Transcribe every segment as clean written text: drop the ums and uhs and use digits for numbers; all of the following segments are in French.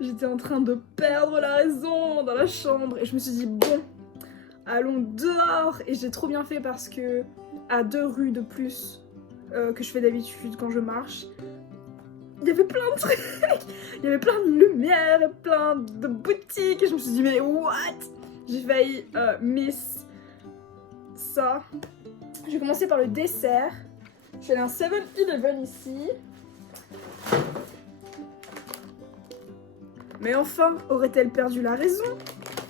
J'étais en train de perdre la raison dans la chambre et je me suis dit bon, allons dehors. Et j'ai trop bien fait parce que à 2 rues de plus que je fais d'habitude quand je marche, il y avait plein de trucs, il y avait plein de lumière et plein de boutiques et je me suis dit mais what? J'ai failli miss ça. Je vais commencer par le dessert. Je vais aller à un 7-Eleven ici. Mais enfin, aurait-elle perdu la raison?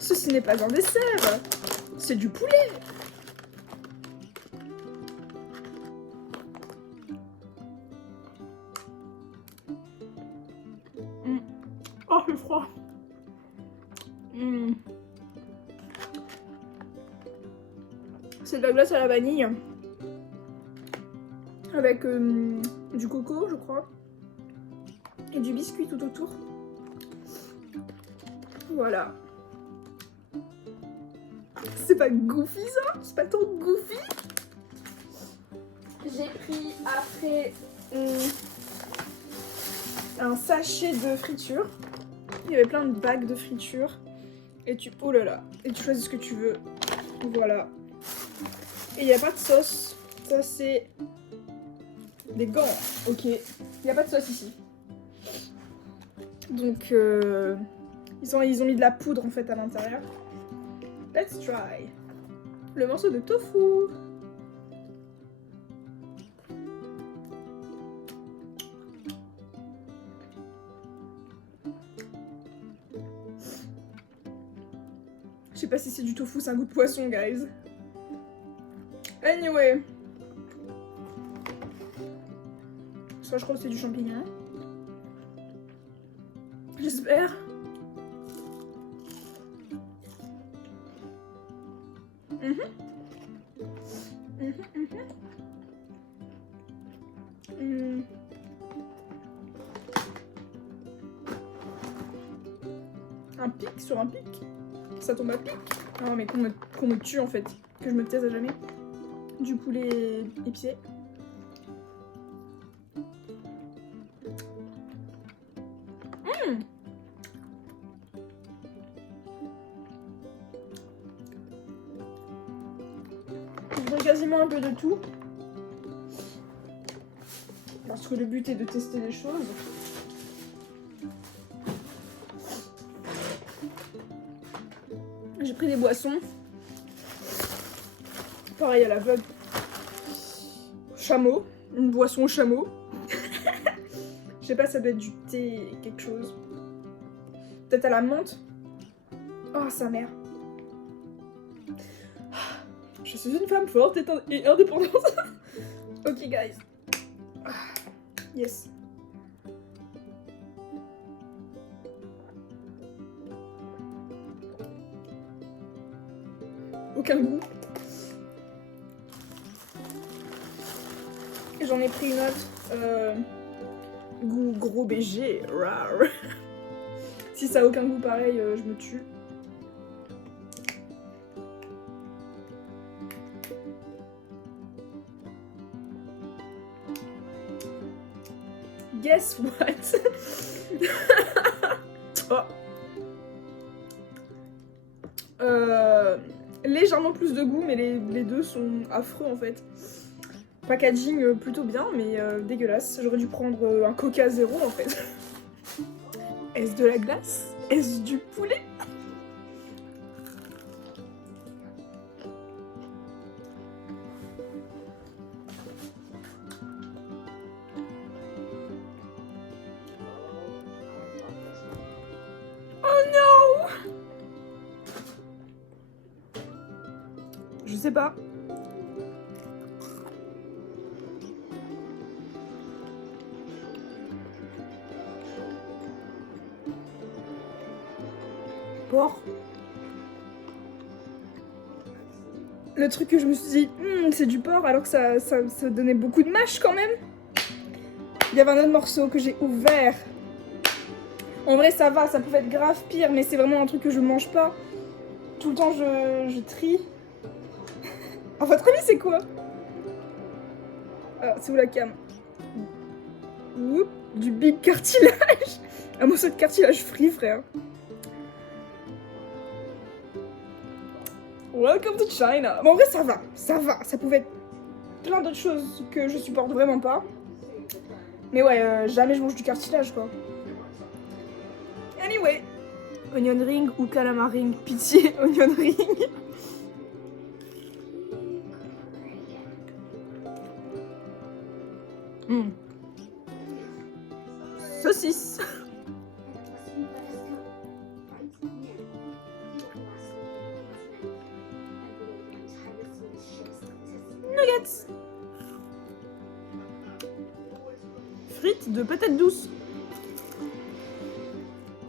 Ceci n'est pas un dessert, c'est du poulet. Oh, c'est froid. C'est de la glace à la vanille. Avec du coco, je crois. Et du biscuit tout autour. Voilà. C'est pas goofy ça? C'est pas trop goofy? J'ai pris après un sachet de friture. Il y avait plein de bacs de friture. Et tu... Oh là là. Et tu choisis ce que tu veux. Voilà. Et il n'y a pas de sauce. Ça c'est... des gants. Ok. Il n'y a pas de sauce ici. Donc... Ils ont mis de la poudre en fait à l'intérieur. Let's try. Le morceau de tofu. Je sais pas si c'est du tofu, c'est un goût de poisson, guys. Anyway. Ça, je crois que c'est du champignon. J'espère. Un pic sur un pic. Ça tombe à pic. Non mais qu'on me tue en fait. Que je me taise à jamais. Du poulet épicé. Je prends quasiment un peu de tout. Parce que le but est de tester les choses. J'ai pris des boissons. Pareil à la veuve. Chameau. Une boisson au chameau. Je sais pas, ça doit être du thé quelque chose. Peut-être à la menthe. Oh, sa mère. Je suis une femme forte et indépendante. Ok, guys. Yes. Aucun goût. Et j'en ai pris une autre. Goût gros BG. Rar. Si ça a aucun goût pareil, je me tue. Guess what? Oh. Légèrement plus de goût, mais les deux sont affreux en fait. Packaging plutôt bien, mais dégueulasse. J'aurais dû prendre un Coca zéro en fait. Est-ce de la glace? Est-ce du poulet? Oh non! Je sais pas. porc. Le truc que je me suis dit, c'est du porc, alors que ça donnait beaucoup de mâche quand même. Il y avait un autre morceau que j'ai ouvert. En vrai, ça va, ça pouvait être grave pire, mais c'est vraiment un truc que je mange pas. Tout le temps, je trie. À votre avis, c'est quoi? Ah, c'est où la cam? Oups, du big cartilage. Un morceau de cartilage free, frère. Welcome to China. Mais en vrai, ça va, ça va. Ça pouvait être plein d'autres choses que je supporte vraiment pas. Mais ouais, jamais je mange du cartilage, quoi. Anyway. Onion ring ou calamar ring? Pitié, onion ring. Saucisse. Nuggets. Frites de patates douces.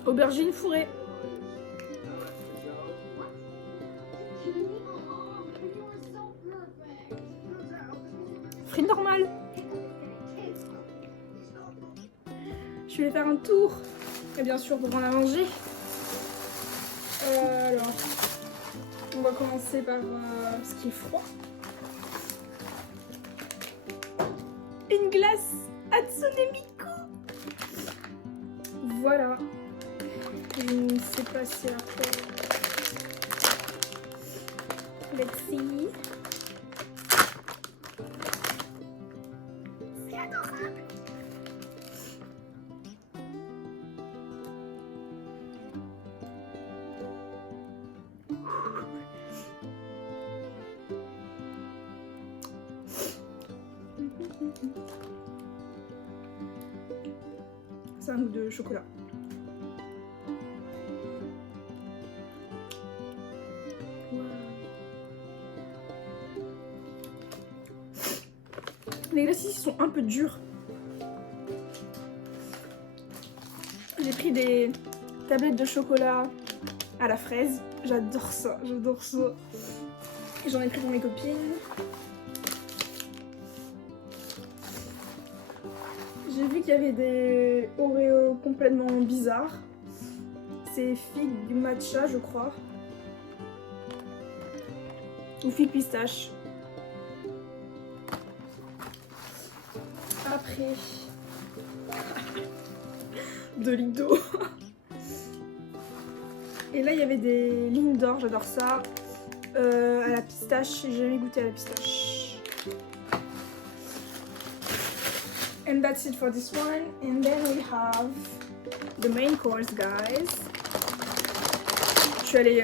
Aubergine fourrée. Frites normales. Je vais faire un tour. Et bien sûr, pour en la manger. Alors, on va commencer par ce qui est froid. Une glace Hatsune Miku. Voilà. Je ne sais pas si après. Let's see. C'est adorable. C'est un goût de chocolat. Les glaces ici sont un peu dures. J'ai pris des tablettes de chocolat à la fraise. J'adore ça, j'adore ça. J'en ai pris pour mes copines. J'ai vu qu'il y avait des Oreos complètement bizarres. C'est figue matcha, je crois. Ou figue pistache. Après, de Lido. Et là, il y avait des lignes d'or, j'adore ça. À la pistache, j'ai jamais goûté à la pistache. And that's it for this one. And then we have the main course, guys. Je suis allée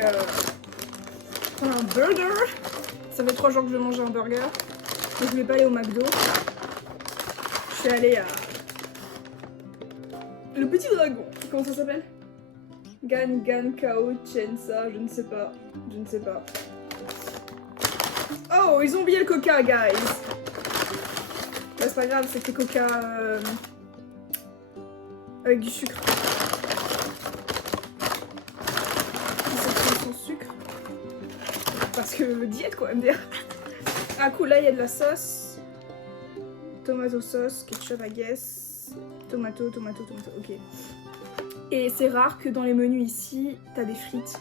prendre un burger. Ça fait 3 jours que je veux manger un burger. Donc je voulais pas aller au McDo. Je suis allée à le petit dragon. Comment ça s'appelle? Gan Gan Kao Chensa, je ne sais pas. Je ne sais pas. Oh, ils ont oublié le coca, guys. Bah, c'est pas grave, c'était coca avec du sucre. C'est sans sucre. Parce que diète quoi, MDR. Ah cool, là il y a de la sauce. Tomato sauce, ketchup, I guess. Tomato, ok. Et c'est rare que dans les menus ici, t'as des frites.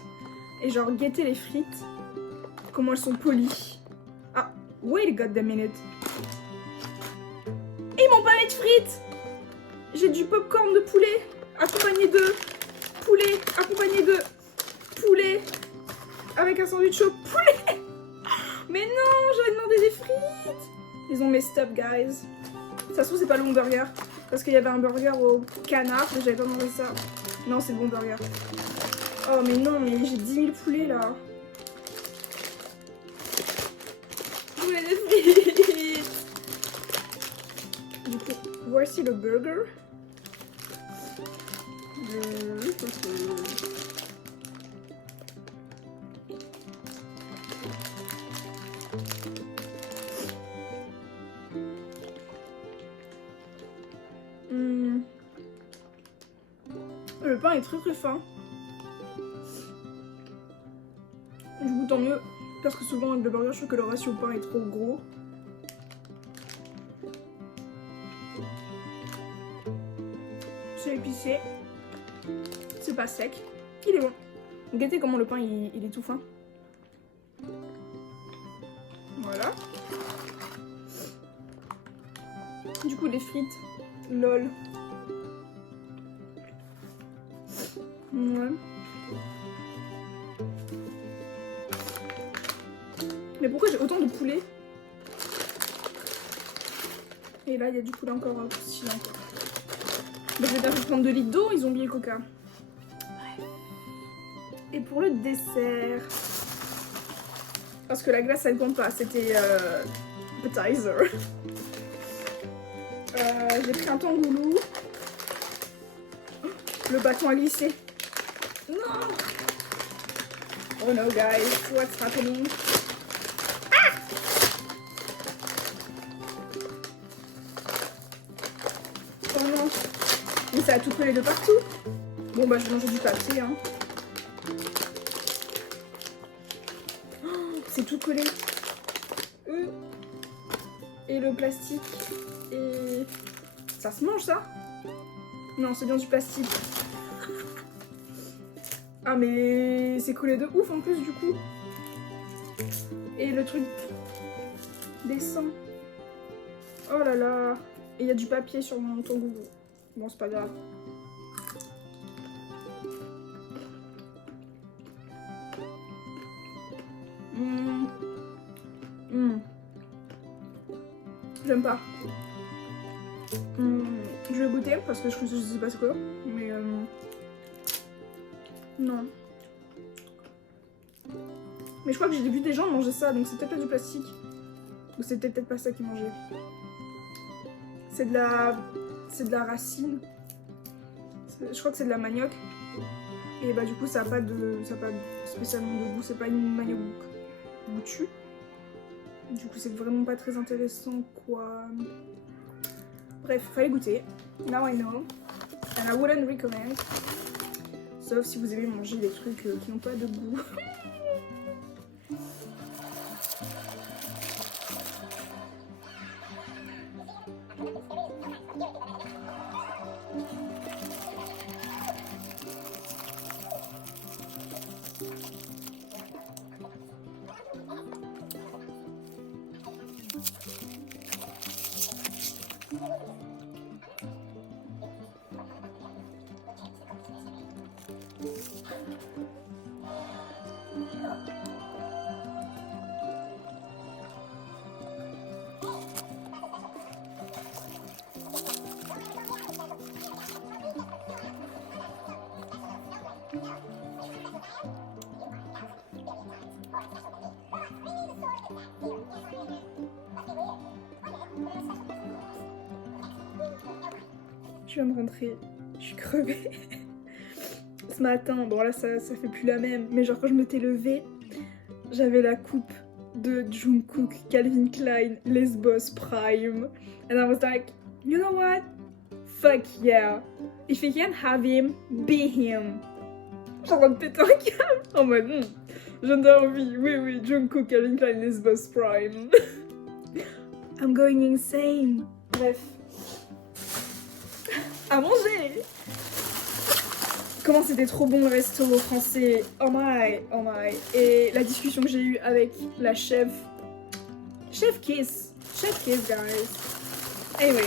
Et genre, guettez les frites. Comment elles sont polies. Ah, wait a goddamn minute. Et ils m'ont pas mis de frites. J'ai du popcorn de poulet accompagné de poulet, accompagné de poulet avec un sandwich au poulet. Mais non, j'avais demandé des frites. Ils ont messed up, guys. Ça se trouve, c'est pas le bon burger. Parce qu'il y avait un burger au canard, mais j'avais pas mangé ça. Non, c'est le bon burger. Oh, mais non, mais j'ai 10 000 poulets là. Je voulais des frites. Du coup, voici le burger. Le pain est très très fin. Du coup, tant mieux. Parce que souvent, avec le burger, je trouve que le ratio pain est trop gros. C'est épicé. C'est pas sec. Il est bon. Regardez comment le pain il est tout fin. Voilà. Du coup, les frites. Lol. Ouais. Mais pourquoi j'ai autant de poulet? Et là, il y a du poulet encore croustillant. Bah, je vais bien prendre 2 litres d'eau, ils ont oublié le coca. Bref. Et pour le dessert... Parce que la glace, elle compte pas, c'était appetizer. J'ai pris un tangoulou. Le bâton a glissé. Non! Oh no, guys, what's happening? Ah! Oh non! Mais ça a tout collé de partout. Bon, bah, je vais manger du papier, hein. Oh, c'est tout collé. Et le plastique. Et... Ça se mange, ça? Non, c'est bien du plastique. Ah, mais c'est collé de ouf en plus, du coup. Et le truc descend. Oh là là. Et il y a du papier sur mon tangoulou. Bon, c'est pas grave. J'aime pas. Je vais goûter parce que je sais pas c'est quoi. Mais non. Mais je crois que j'ai vu des gens manger ça, donc c'est peut-être pas du plastique. Ou c'était peut-être pas ça qu'ils mangeaient. C'est de la racine. Je crois que c'est de la manioc. Et bah du coup ça a pas spécialement de goût, c'est pas une manioc goûtue. Du coup c'est vraiment pas très intéressant quoi. Bref, fallait goûter. Now I know. And I wouldn't recommend. Sauf si vous aimez manger des trucs qui n'ont pas de goût. Je viens de rentrer, je suis crevée. Ce matin, bon là ça fait plus la même, mais genre quand je m'étais levée, j'avais la coupe de Jungkook, Calvin Klein, Lesbos Prime. And I was like, you know what? Fuck yeah. If you can't have him, be him. J'ai en train de péter un câble en mode, j'en ai envie, oui, Jungkook, Calvin Klein, Lesbos Prime. I'm going insane. Bref. À manger. Comment c'était trop bon le resto français. Oh my. Et la discussion que j'ai eue avec la chef. Chef kiss, guys. Anyway.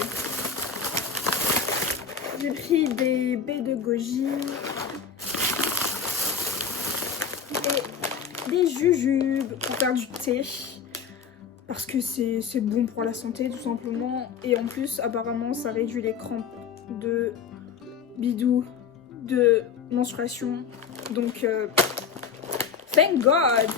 J'ai pris des baies de goji. Et des jujubes pour faire du thé. Parce que c'est bon pour la santé tout simplement. Et en plus apparemment ça réduit les crampes de bidou, de menstruation. Donc thank God.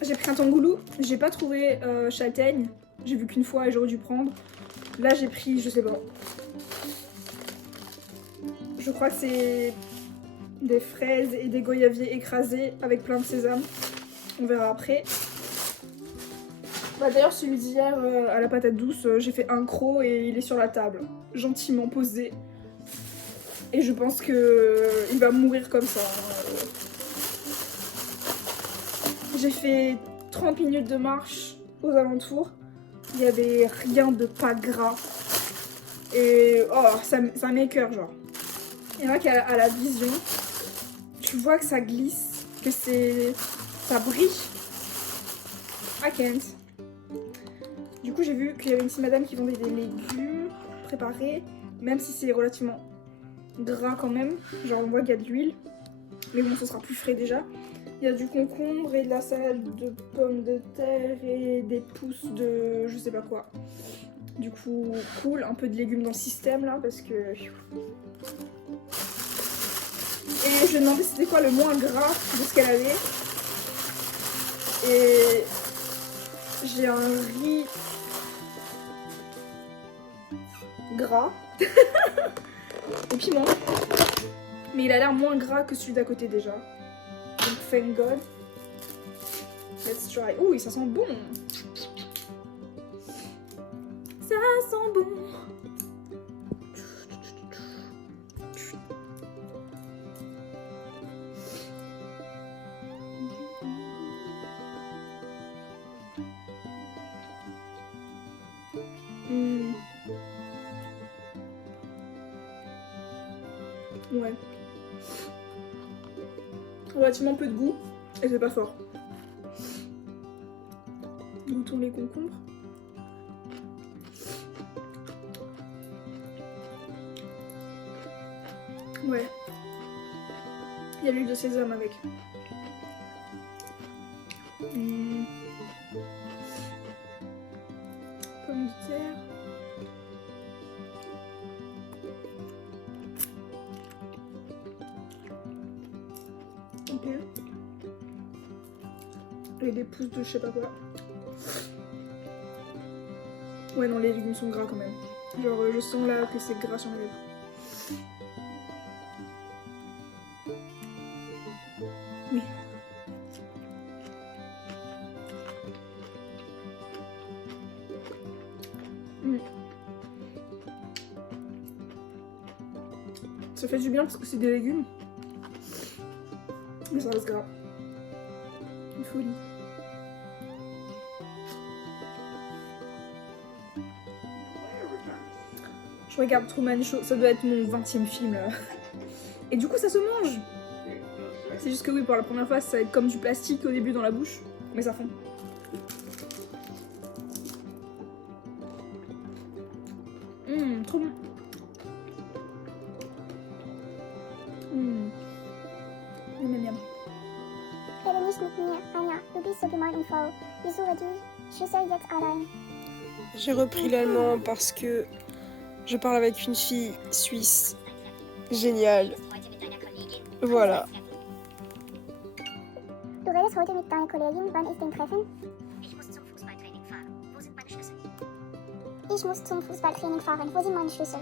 J'ai pris un tangoulou. J'ai pas trouvé châtaigne. J'ai vu qu'une fois et j'aurais dû prendre. Là j'ai pris, je sais pas. Je crois que c'est des fraises et des goyaviers écrasés avec plein de sésame. On verra après. Bah d'ailleurs celui d'hier à la patate douce, j'ai fait un croc et il est sur la table. Gentiment posé. Et je pense que il va mourir comme ça. J'ai fait 30 minutes de marche aux alentours. Il y avait rien de pas gras. Et oh, ça m'écoeure genre. Et là qu'à la vision, tu vois que ça glisse, que ça brille. I can't. Du coup j'ai vu qu'il y avait une petite madame qui vendait des légumes préparés, même si c'est relativement gras quand même. Genre on voit qu'il y a de l'huile, mais bon, ce sera plus frais déjà. Il y a du concombre et de la salade de pommes de terre et des pousses de je sais pas quoi. Du coup, cool, un peu de légumes dans le système là parce que... Et je lui ai demandé c'était quoi le moins gras de ce qu'elle avait. Et j'ai un riz gras au piment. Mais il a l'air moins gras que celui d'à côté déjà. Donc thank God. Let's try. Ouh, ça sent bon. Ça sent bon. Ouais. Relativement peu de goût et c'est pas fort. Goûtons les concombres. Ouais. Il y a l'huile de sésame avec. Pommes de terre. Ok. Et des pousses de je sais pas quoi. Ouais non, les légumes sont gras quand même. Genre je sens là que c'est gras sur mes lèvres. Oui. Ça fait du bien parce que c'est des légumes. Mais ça reste gras. Une folie. Je regarde Truman Show, ça doit être mon 20e film là. Et du coup ça se mange. C'est juste que oui, pour la première fois ça va être comme du plastique au début dans la bouche. Mais ça fond. Trop bon. Miam, miam. Rede nicht mit mir, Anja, du bist so gemein und faul. Wieso rede ich Schlüssel jetzt allein? J'ai repris l'allemand parce que je parle avec une fille suisse. Génial. Voilà. Du redest heute mit deiner Kollegin, wann ist dein Treffen? Ich muss zum Fußballtraining fahren. Wo sind meine Schlüssel? Ich muss zum Fußballtraining fahren. Wo sind meine Schlüssel?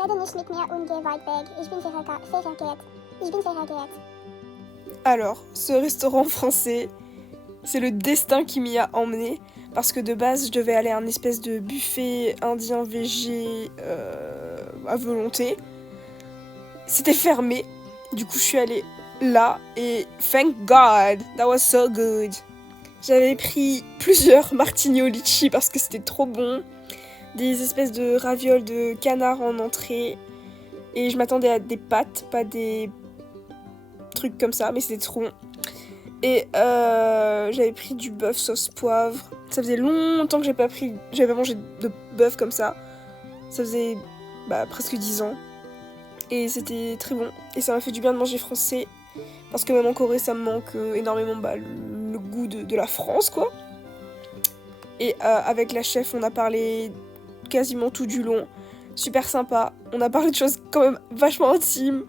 Rede nicht mit mir und geh weit weg. Ich bin verärgert. Rede nicht mit mir und geh weit weg. Ich bin verärgert. Ich bin verärgert. Alors, ce restaurant français, c'est le destin qui m'y a emmené. Parce que de base, je devais aller à un espèce de buffet indien végé à volonté. C'était fermé. Du coup, je suis allée là et thank God, that was so good. J'avais pris plusieurs martini au litchi parce que c'était trop bon. Des espèces de ravioles de canard en entrée. Et je m'attendais à des pâtes, pas des trucs comme ça, mais c'était trop bon. Et j'avais pris du bœuf sauce poivre. Ça faisait longtemps que j'avais pas mangé de bœuf comme ça. Ça faisait presque 10 ans. Et c'était très bon. Et ça m'a fait du bien de manger français. Parce que même en Corée, ça me manque énormément le goût de la France, quoi. Et avec la chef, on a parlé quasiment tout du long. Super sympa. On a parlé de choses quand même vachement intimes.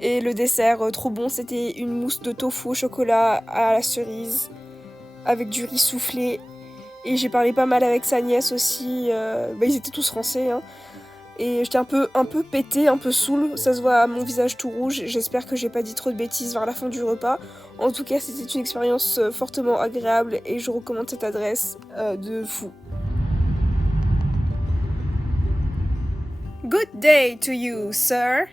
Et le dessert, trop bon, c'était une mousse de tofu au chocolat à la cerise. Avec du riz soufflé. Et j'ai parlé pas mal avec sa nièce aussi. Ils étaient tous français, hein. Et j'étais un peu pétée, un peu saoule. Ça se voit à mon visage tout rouge. J'espère que j'ai pas dit trop de bêtises vers la fin du repas. En tout cas, c'était une expérience fortement agréable et je recommande cette adresse de fou. Good day to you, sir.